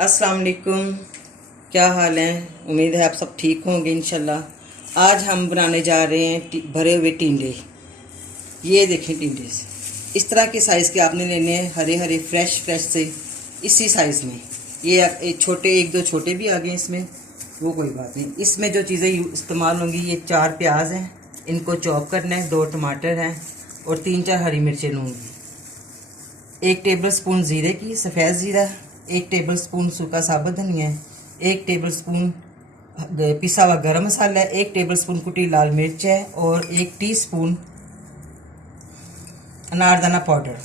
अस्सलाम वालेकुम। क्या हाल है? उम्मीद है आप सब ठीक होंगे इंशाल्लाह। आज हम बनाने जा रहे हैं भरे हुए टिंडे। ये देखें टिंडे इस तरह के साइज़ के आपने लेने हैं, हरे हरे फ्रेश से इसी साइज़ में। ये एक छोटे, एक दो छोटे भी आ गए इसमें, वो कोई बात नहीं। इसमें जो चीज़ें इस्तेमाल होंगी, ये 4 प्याज हैं, इनको चॉप करना है, 2 टमाटर हैं और 3-4 हरी मिर्चें लूँगी। 1 टेबल स्पून ज़ीरे की, सफ़ेद ज़ीरा, 1 टेबल स्पून सूखा साबुत धनिया है, 1 टेबल स्पून पिसा हुआ गरम मसाला है, 1 टेबल स्पून कुटी लाल मिर्च है और 1 टीस्पून अनारदाना पाउडर,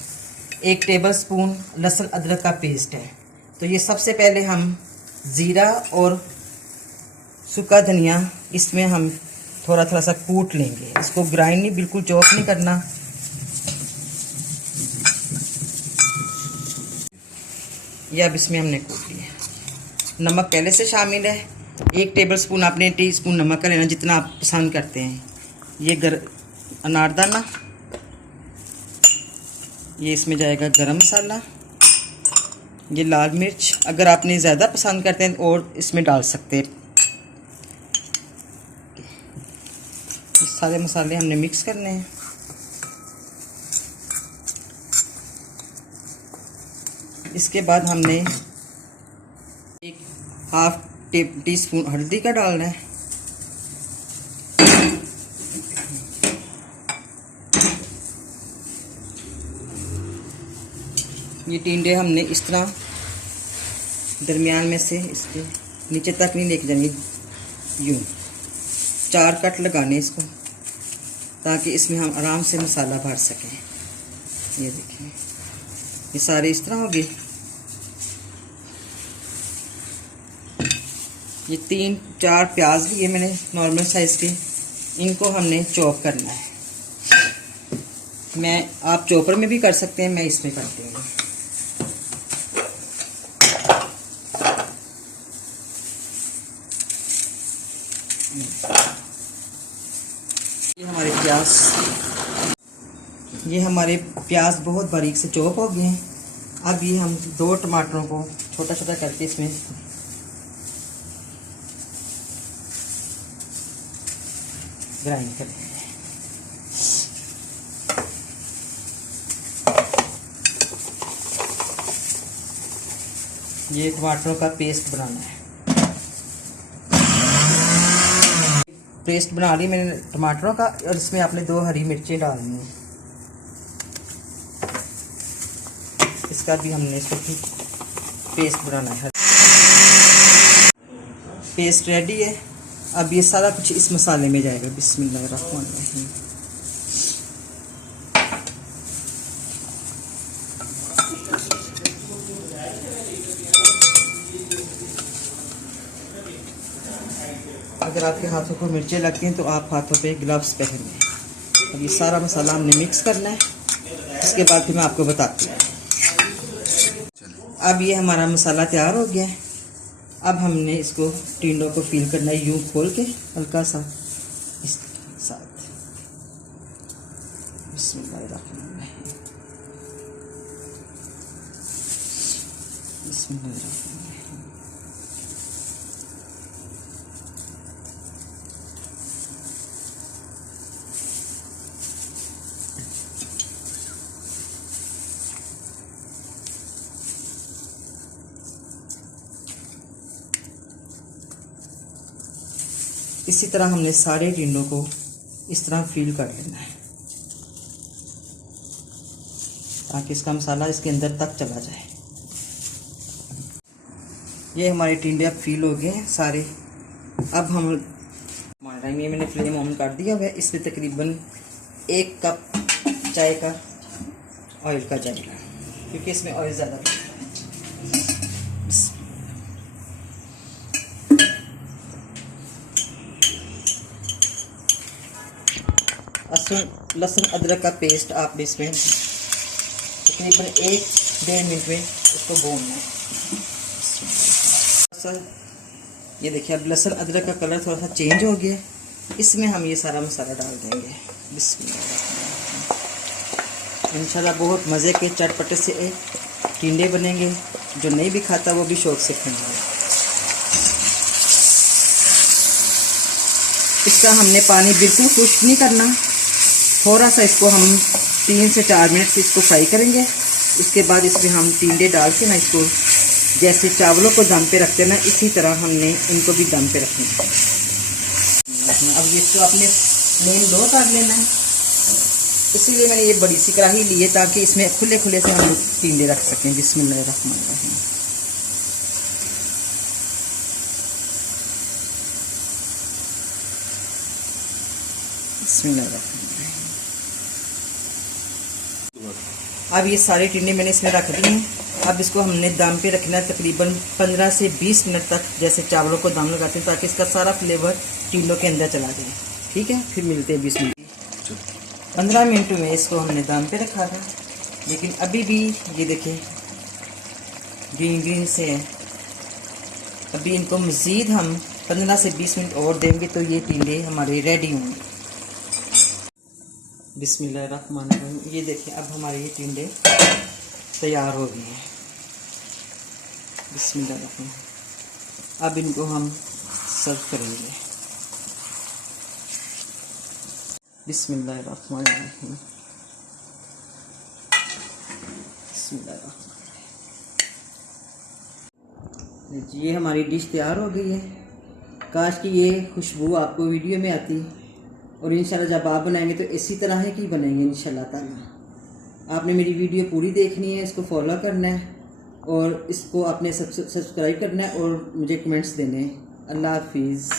1 टेबल स्पून लहसुन अदरक का पेस्ट है। तो ये सबसे पहले हम ज़ीरा और सूखा धनिया इसमें हम थोड़ा सा कूट लेंगे। इसको ग्राइंड नहीं, बिल्कुल चॉप नहीं करना। या अब इसमें हमने कूट लिया। नमक पहले से शामिल है, 1 टेबल स्पून आपने टीस्पून नमक का लेना, जितना आप पसंद करते हैं। ये अनारदाना, ये इसमें जाएगा गरम मसाला, ये लाल मिर्च, अगर आपने ज़्यादा पसंद करते हैं और इसमें डाल सकते हैं। सारे मसाले हमने मिक्स करने हैं। इसके बाद हमने 1/2 टीस्पून हल्दी का डालना है। ये टिंडे हमने इस तरह दरमियान में से इसके नीचे तक नहीं लेके जाएंगे, यूँ 4 कट लगाने इसको, ताकि इसमें हम आराम से मसाला भर सकें। ये देखिए, ये सारे इस तरह हो गए। ये 3-4 प्याज लिए मैंने नॉर्मल साइज़ के, इनको हमने चॉप करना है। आप चॉपर में भी कर सकते हैं, मैं इसमें करती हूँ। ये हमारे प्याज बहुत बारीक से चॉप हो गए हैं। अब ये हम 2 टमाटरों को छोटा छोटा करके इसमें ग्राइंड कर देंगे। ये टमाटरों का पेस्ट बनाना है। पेस्ट बना ली मैंने टमाटरों का, और इसमें आपने 2 हरी मिर्चें डालनी है। इसका भी हमने इसको पेस्ट बनाना है। पेस्ट रेडी है। अब ये सारा कुछ इस मसाले में जाएगा। बिस्मिल्लाहिर्रहमानिर्रहीम। अगर आपके हाथों को मिर्चें लगती हैं तो आप हाथों पे ग्लव्स पहन लें। अब ये सारा मसाला हमने मिक्स करना है। इसके बाद फिर मैं आपको बताती हूँ। अब ये हमारा मसाला तैयार हो गया है। अब हमने इसको टिंडों को फील करना है, यूँ खोल के हल्का सा इस साथ। बिस्मिल्लाहिर्रहमानिर्रहीम, बिस्मिल्लाहिर्रहमानिर्रहीम। इसी तरह हमने सारे टिंडों को इस तरह फील कर लेना है, ताकि इसका मसाला इसके अंदर तक चला जाए। ये हमारे टिंडे अब फील हो गए हैं सारे। अब हम ये मैंने फ्लेम ऑन कर दिया हुआ है। इसमें तकरीबन 1 कप चाय का ऑयल का जाएगा, क्योंकि इसमें ऑयल ज़्यादा पड़ता है। लहसुन अदरक का पेस्ट आपने इसमें तकरीबन 1-1.5 मिनट में इसको भूनना है। ये देखिए, अब लहसुन अदरक का कलर थोड़ा सा चेंज हो गया। इसमें हम ये सारा मसाला डाल देंगे। बिस्मिल्लाह। इंशाल्लाह बहुत मज़े के चटपटे से टिंडे बनेंगे। जो नहीं भी खाता वो भी शौक से खाएंगे। इसका हमने पानी बिल्कुल खुश्क नहीं करना, थोड़ा सा इसको हम 3 से 4 मिनट से इसको फ्राई करेंगे। उसके बाद इसमें हम टिंडे डाल के ना इसको जैसे चावलों को दम पे रखते हैं ना, इसी तरह हमने इनको भी दम पे रखना है। अब इसको अपने फ्लेम लो कर लेना है, इसीलिए मैंने ये बड़ी सी कढ़ाई ली है ताकि इसमें खुले खुले से हम टिंडे रख सकें। बिस्मिल्लाहिर्रहमानिर्रहीम। बिस्मिल्लाहिर्रहमानिर्रहीम। अब ये सारे टिंडे मैंने इसमें रख दिए हैं। अब इसको हमने दम पे रखना है तकरीबन 15 से 20 मिनट तक, जैसे चावलों को दम लगाते हैं, ताकि इसका सारा फ्लेवर टिंडों के अंदर चला जाए। ठीक है, फिर मिलते हैं 20 मिनट। 15 मिनट में इसको हमने दम पे रखा था, लेकिन अभी भी ये देखें ग्रीन ग्रीन से है। अभी इनको मज़ीद हम 15 से 20 मिनट और देंगे तो ये टिंडे हमारे रेडी होंगे। बिस्मिल्लाहिर्रहमानिर्रहीम। ये देखिए अब हमारे ये टिंडे तैयार हो गए हैं। बिस्मिल्लाहिर्रहमानिर्रहीम। अब इनको हम सर्व करेंगे। बिस्मिल्लाहिर्रहमानिर्रहीम। बिस्मिल्लाहिर्रहमानिर्रहीम। ये हमारी डिश तैयार हो गई है। काश कि ये खुशबू आपको वीडियो में आती, और इंशाल्लाह जब आप बनाएंगे तो इसी तरह है कि बनेंगे इंशाल्लाह ताला। आपने मेरी वीडियो पूरी देखनी है, इसको फॉलो करना है और इसको आपने सब्सक्राइब करना है और मुझे कमेंट्स देने हैं। अल्लाह हाफिज़।